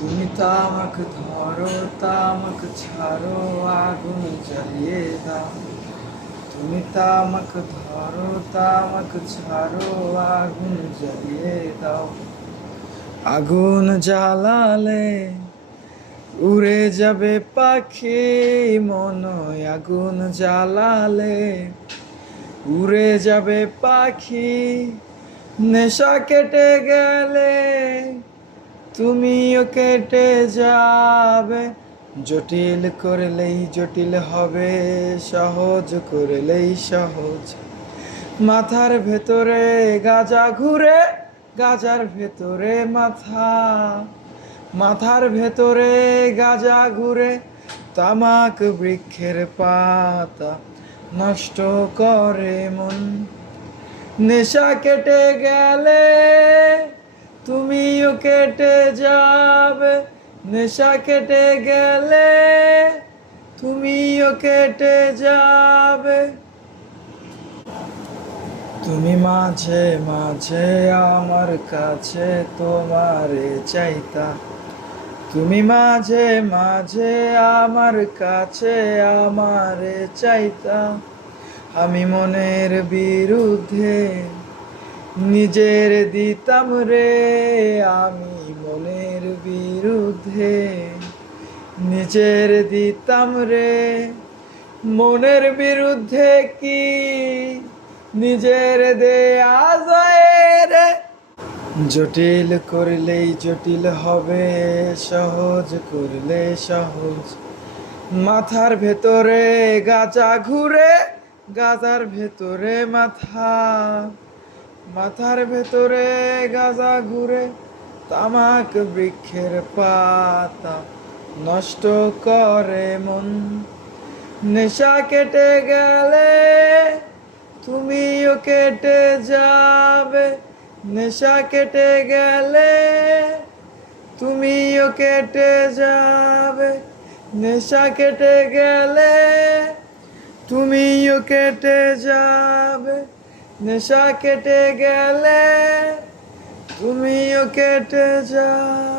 তুমি তামাক ধরো তামাক ছাড়ো আগুন জ্বালিয়ে দাও। তুমি তামাক ধরো তামাক ছাড়ো আগুন জ্বালিয়ে দাও। আগুন জ্বালালে উড়ে যাবে পাখি মনয়। আগুন জ্বালালে উড়ে যাবে পাখি। নেশা কেটে গেলে তুমিও কেটে যাবে। জটিল করলেই জটিল হবে, সহজ করলেই সহজ। মাথার ভেতরে গাজা ঘুরে, গাজার ভেতরে মাথা। মাথার ভেতরে গাজা ঘুরে, তামাক বৃক্ষের পাতা নষ্ট করে মন। নেশা কেটে গেলে তুমিও কেটে যাবে। নেশা কেটে গেলে তুমিও কেটে যাবে। তুমি মাঝে মাঝে আমার কাছে তোমারে চাইতা। তুমি মাঝে মাঝে আমার কাছে আমারে চাইতা। আমি মনের বিরুদ্ধে নিজের দিতাম রে। আমি মনের বিরুদ্ধে নিজের দিতাম রে। মনের বিরুদ্ধে কি নিজের দেয়া যায় রে। জটিল করলেই জটিল হবে, সহজ করলে সহজ। মাথার ভেতরে গাজা ঘুরে, গাজার ভেতরে মাথা। মাথার ভেতরে গাজা ঘুরে, তামাক বৃক্ষের পাতা নষ্ট করে মন। নেশা কেটে গেলে তুমিও কেটে যাবে। নেশা কেটে গেলে তুমিও কেটে যাবে। নেশা কেটে গেলে তুমিও কেটে যাবে। নেশা কেটে গেলে তুমিও কেটে যাবে।